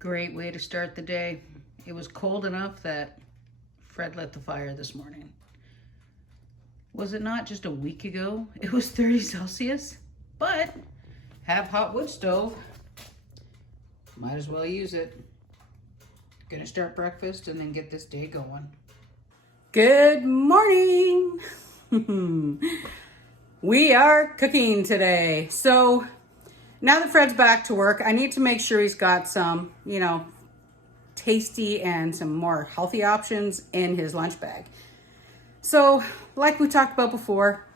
Great way to start the day. It was cold enough that Fred lit the fire this morning. Was it not just a week ago? It was 30 Celsius, but have hot wood stove. Might as well use it. Gonna start breakfast and then get this day going. Good morning. We are cooking today. So now that Fred's back to work, I need to make sure he's got some, tasty and some more healthy options in his lunch bag. So like we talked about before,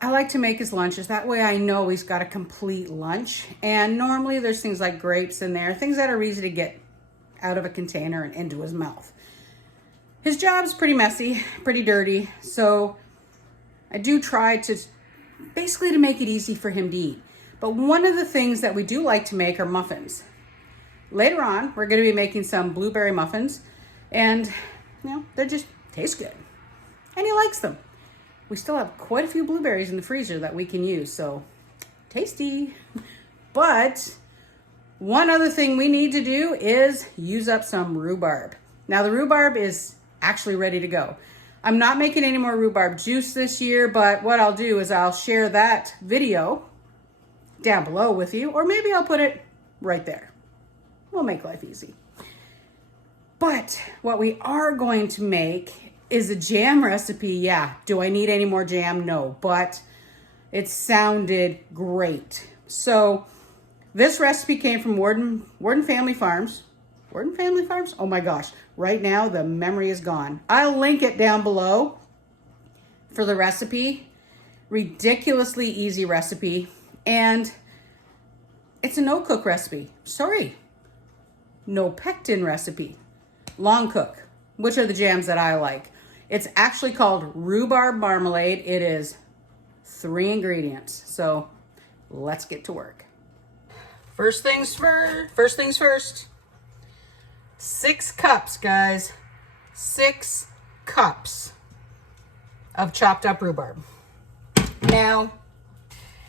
I like to make his lunches. That way I know he's got a complete lunch. And normally there's things like grapes in there, things that are easy to get out of a container and into his mouth. His job's pretty messy, pretty dirty. So I do try to basically to make it easy for him to eat. But one of the things that we do like to make are muffins. Later on, we're going to be making some blueberry muffins, and they just taste good. And he likes them. We still have quite a few blueberries in the freezer that we can use, so tasty. But one other thing we need to do is use up some rhubarb. Now the rhubarb is actually ready to go. I'm not making any more rhubarb juice this year, but what I'll do is I'll share that video down below with you, or maybe I'll put it right there. We'll make life easy. But what we are going to make is a jam recipe. Yeah, do I need any more jam? No, but it sounded great. So this recipe came from Warden Family Farms. Warden Family Farms? Oh my gosh, right now the memory is gone. I'll link it down below for the recipe. Ridiculously easy recipe. And it's a no-cook recipe. Sorry, no pectin recipe. Long cook, which are the jams that I like. It's actually called rhubarb marmalade. It is 3 ingredients. So let's get to work. First things first. 6 cups, guys. 6 cups of chopped up rhubarb.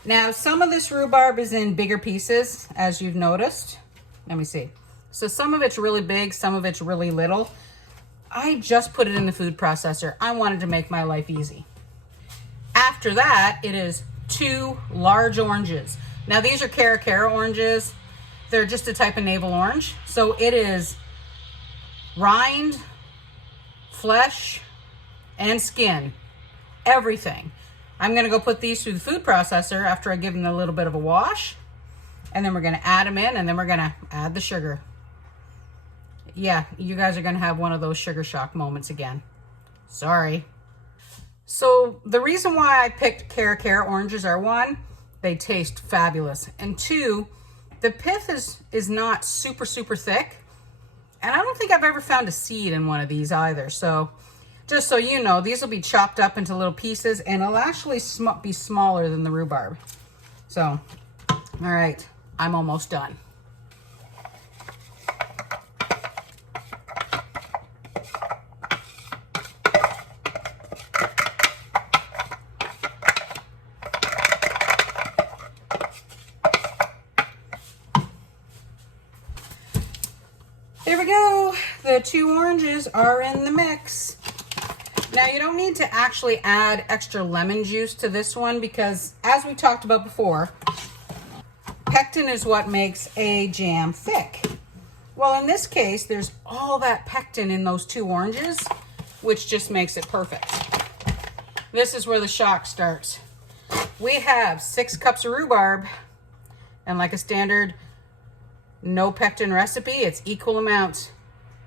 Now, some of this rhubarb is in bigger pieces, as you've noticed. Let me see. So some of it's really big, some of it's really little. I just put it in the food processor. I wanted to make my life easy. After that, it is 2 large oranges. Now, these are Cara oranges. They're just a type of navel orange. So it is rind, flesh, and skin. Everything. I'm going to go put these through the food processor after I give them a little bit of a wash. And then we're going to add them in, and then we're going to add the sugar. Yeah, you guys are going to have one of those sugar shock moments again. Sorry. So the reason why I picked Cara oranges are 1, they taste fabulous. And 2, the pith is not super thick. And I don't think I've ever found a seed in one of these either. So just so you know, these will be chopped up into little pieces, and it'll actually be smaller than the rhubarb. So, all right, I'm almost done. There we go. The 2 oranges are in the mix. Now, you don't need to actually add extra lemon juice to this one because, as we talked about before, pectin is what makes a jam thick. Well, in this case, there's all that pectin in those 2 oranges, which just makes it perfect. This is where the shock starts. We have 6 cups of rhubarb, and like a standard no pectin recipe, it's equal amounts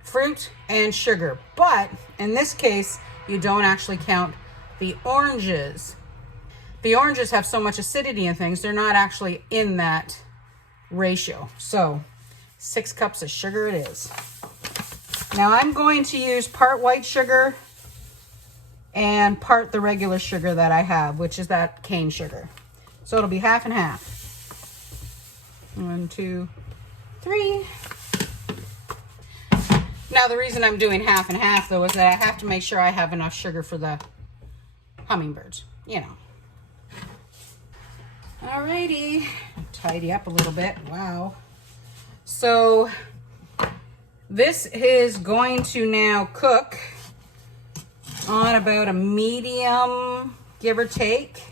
fruit and sugar. But in this case, you don't actually count the oranges. The oranges have so much acidity and things, they're not actually in that ratio. So 6 cups of sugar it is. Now I'm going to use part white sugar and part the regular sugar that I have, which is that cane sugar. So it'll be half and half. 1, 2, 3. Now the reason I'm doing half and half though is that I have to make sure I have enough sugar for the hummingbirds, Alrighty, tidy up a little bit. Wow. So this is going to now cook on about a medium, give or take.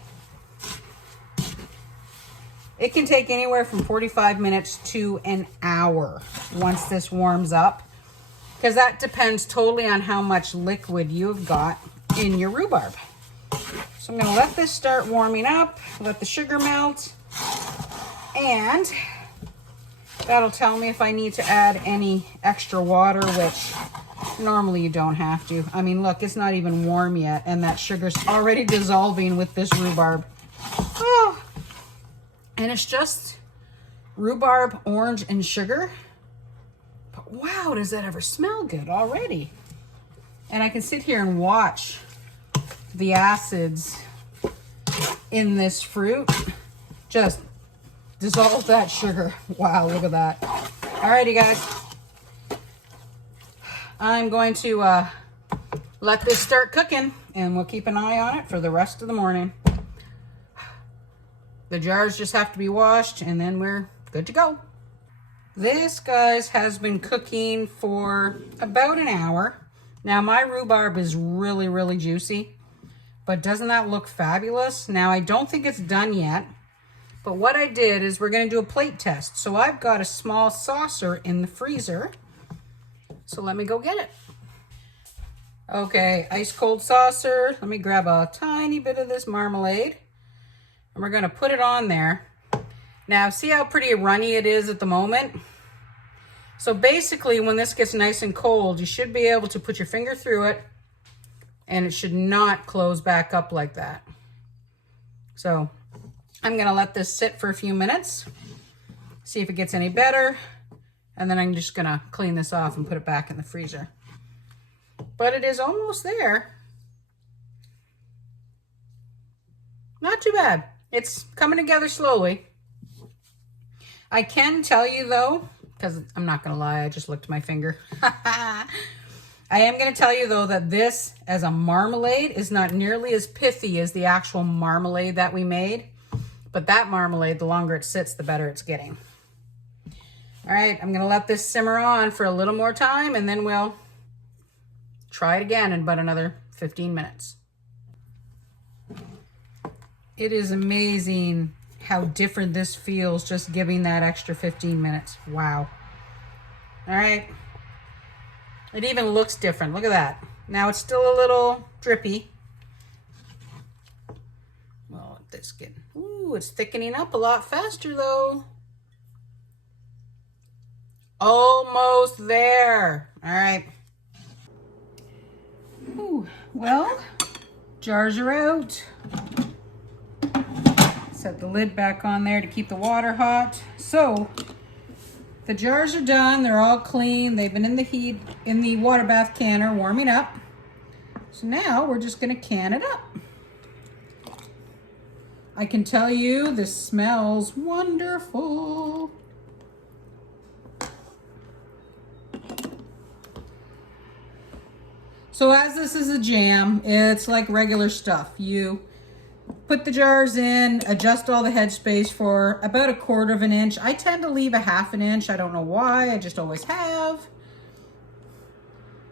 It can take anywhere from 45 minutes to an hour once this warms up, because that depends totally on how much liquid you've got in your rhubarb. So I'm going to let this start warming up, let the sugar melt, and that'll tell me if I need to add any extra water, which normally you don't have to. I mean, look, it's not even warm yet, and that sugar's already dissolving with this rhubarb. Oh. And it's just rhubarb, orange, and sugar. But wow, does that ever smell good already? And I can sit here and watch the acids in this fruit just dissolve that sugar. Wow, look at that. Alrighty, guys. I'm going to let this start cooking, and we'll keep an eye on it for the rest of the morning. The jars just have to be washed, and then we're good to go. This, guys, has been cooking for about an hour. Now, my rhubarb is really, really juicy, but doesn't that look fabulous? Now, I don't think it's done yet, but what I did is we're going to do a plate test. So I've got a small saucer in the freezer, so let me go get it. Okay, ice cold saucer. Let me grab a tiny bit of this marmalade. And we're going to put it on there. Now, see how pretty runny it is at the moment? So basically, when this gets nice and cold, you should be able to put your finger through it, and it should not close back up like that. So I'm going to let this sit for a few minutes, see if it gets any better, and then I'm just going to clean this off and put it back in the freezer. But it is almost there. Not too bad. It's coming together slowly. I can tell you though, because I'm not going to lie, I just looked at my finger. I am going to tell you though that this as a marmalade is not nearly as pithy as the actual marmalade that we made. But that marmalade, the longer it sits, the better it's getting. All right, I'm going to let this simmer on for a little more time, and then we'll try it again in about another 15 minutes. It is amazing how different this feels just giving that extra 15 minutes. Wow. All right. It even looks different. Look at that. Now it's still a little drippy. Well, this getting, ooh, it's thickening up a lot faster though. Almost there. All right. Ooh, well, jars are out. Set the lid back on there to keep the water hot. So the jars are done. They're all clean. They've been in the heat, in the water bath canner, warming up. So now we're just going to can it up. I can tell you this smells wonderful. So as this is a jam, it's like regular stuff. You put the jars in, adjust all the headspace for about 1/4 of an inch. I tend to leave a 1/2 inch. I don't know why, I just always have.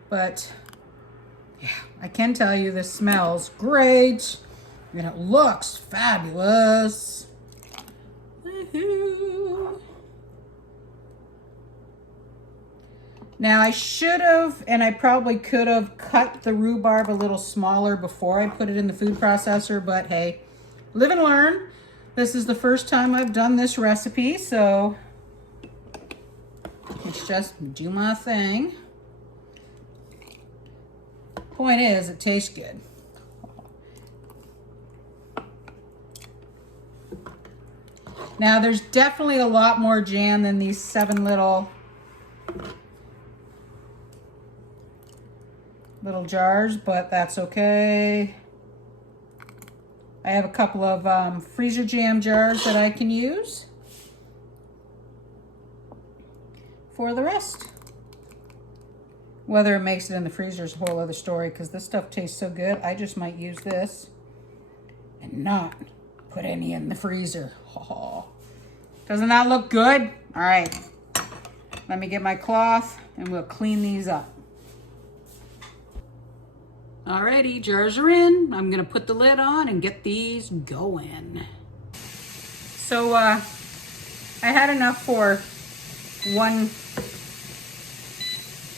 But yeah, I can tell you this smells great and it looks fabulous. Woohoo. Now I should have, and I probably could have cut the rhubarb a little smaller before I put it in the food processor, but hey, live and learn. This is the first time I've done this recipe, so it's just do my thing. Point is, it tastes good. Now there's definitely a lot more jam than these 7 little jars, but that's okay. I have a couple of freezer jam jars that I can use for the rest. Whether it makes it in the freezer is a whole other story, because this stuff tastes so good. I just might use this and not put any in the freezer. Oh, doesn't that look good? All right. Let me get my cloth and we'll clean these up. Alrighty, jars are in. I'm gonna put the lid on and get these going. So I had enough for one,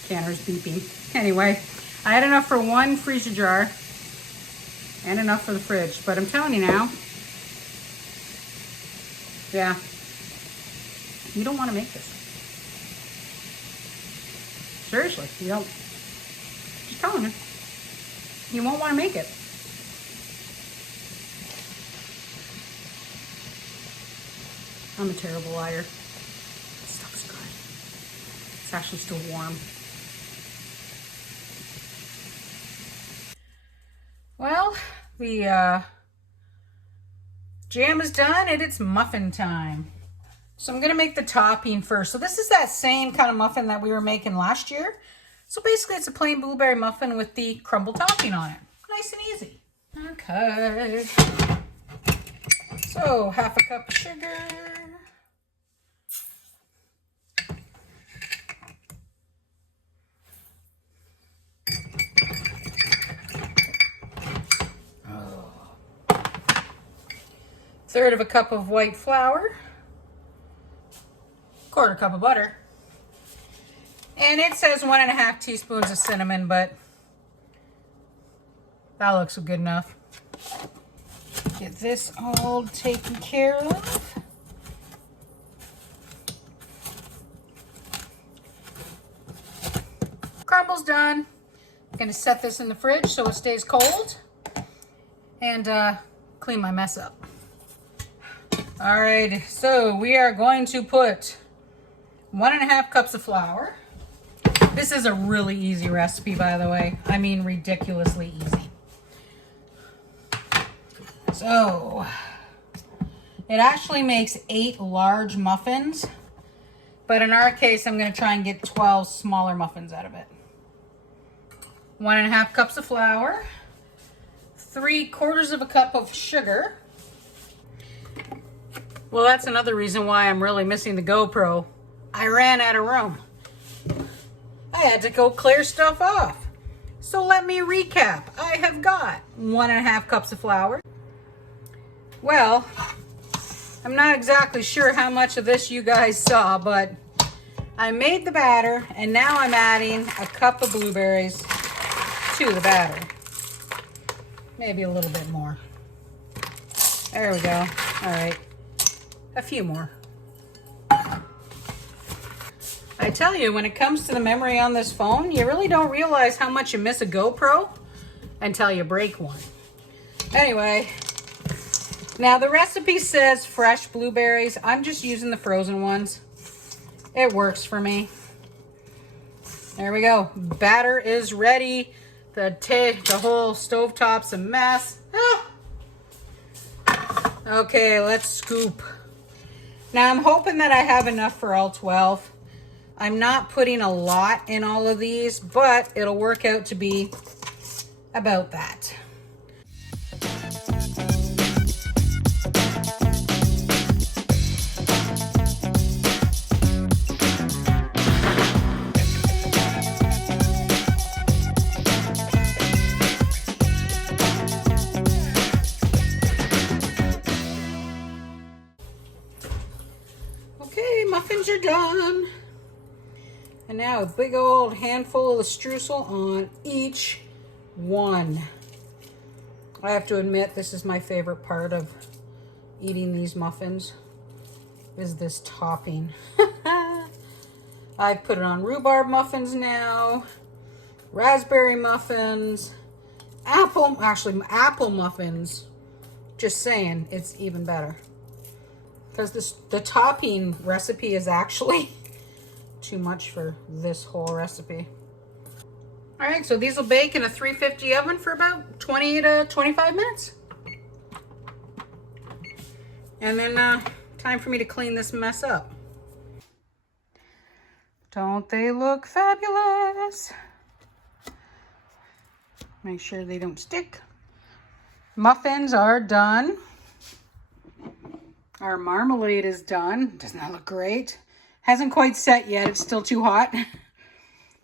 canner's beeping. Anyway, I had enough for one freezer jar and enough for the fridge. But I'm telling you now, yeah, you don't want to make this. Seriously, you don't. Just telling you, you won't want to make it. I'm a terrible liar. This stuff's good. It's actually still warm. Well, the jam is done and it's muffin time. So I'm gonna make the topping first. So this is that same kind of muffin that we were making last year. So basically it's a plain blueberry muffin with the crumble topping on it. Nice and easy. Okay. So 1/2 cup of sugar. Third of a cup of white flour, 1/4 cup of butter, and it says 1½ teaspoons of cinnamon, but that looks good enough. Get this all taken care of. Crumble's done. I'm gonna set this in the fridge so it stays cold and clean my mess up. All right, so we are going to put 1½ cups of flour. This is a really easy recipe, by the way. I mean, ridiculously easy. So, it actually makes 8 large muffins, but in our case, I'm gonna try and get 12 smaller muffins out of it. 1½ cups of flour, 3/4 of a cup of sugar. Well, that's another reason why I'm really missing the GoPro. I ran out of room. I had to go clear stuff off. So let me recap. I have got 1½ cups of flour. Well, I'm not exactly sure how much of this you guys saw, but I made the batter and now I'm adding a cup of blueberries to the batter. Maybe a little bit more. There we go. All right. A few more. I tell you, when it comes to the memory on this phone, you really don't realize how much you miss a GoPro until you break one. Anyway, now the recipe says fresh blueberries. I'm just using the frozen ones. It works for me. There we go. Batter is ready. The whole stovetop's a mess. Ah. Okay, let's scoop. Now I'm hoping that I have enough for all 12. I'm not putting a lot in all of these, but it'll work out to be about that. Okay, muffins are done. And now a big old handful of the streusel on each one. I have to admit, this is my favorite part of eating these muffins, is this topping. I've put it on rhubarb muffins now, raspberry muffins, apple muffins. Just saying, it's even better. Because the topping recipe is actually too much for this whole recipe. All right, so these will bake in a 350 oven for about 20 to 25 minutes. And then time for me to clean this mess up. Don't they look fabulous? Make sure they don't stick. Muffins are done. Our marmalade is done. Doesn't that look great? Hasn't quite set yet. It's still too hot.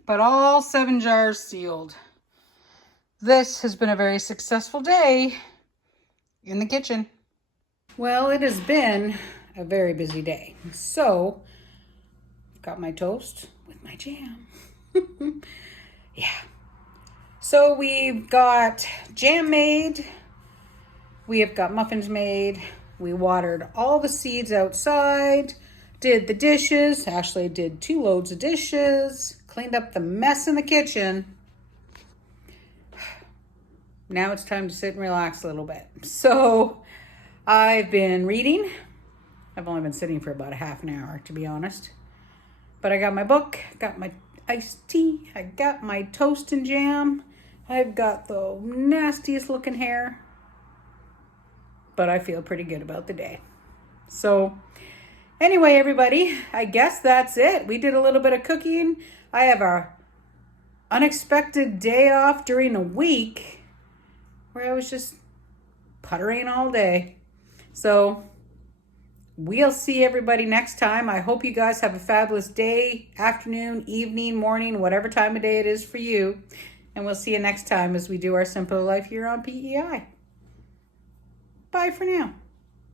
But all 7 jars sealed. This has been a very successful day in the kitchen. Well, it has been a very busy day. So, I've got my toast with my jam. Yeah. So we've got jam made. We have got muffins made. We watered all the seeds outside. Did the dishes. Ashley did 2 loads of dishes. Cleaned up the mess in the kitchen. Now it's time to sit and relax a little bit. So I've been reading. I've only been sitting for about a half an hour, to be honest. But I got my book, got my iced tea, I got my toast and jam. I've got the nastiest looking hair. But I feel pretty good about the day. So anyway, everybody, I guess that's it. We did a little bit of cooking. I have a unexpected day off during the week where I was just puttering all day. So we'll see everybody next time. I hope you guys have a fabulous day, afternoon, evening, morning, whatever time of day it is for you. And we'll see you next time as we do our Simple Life here on PEI. Bye for now.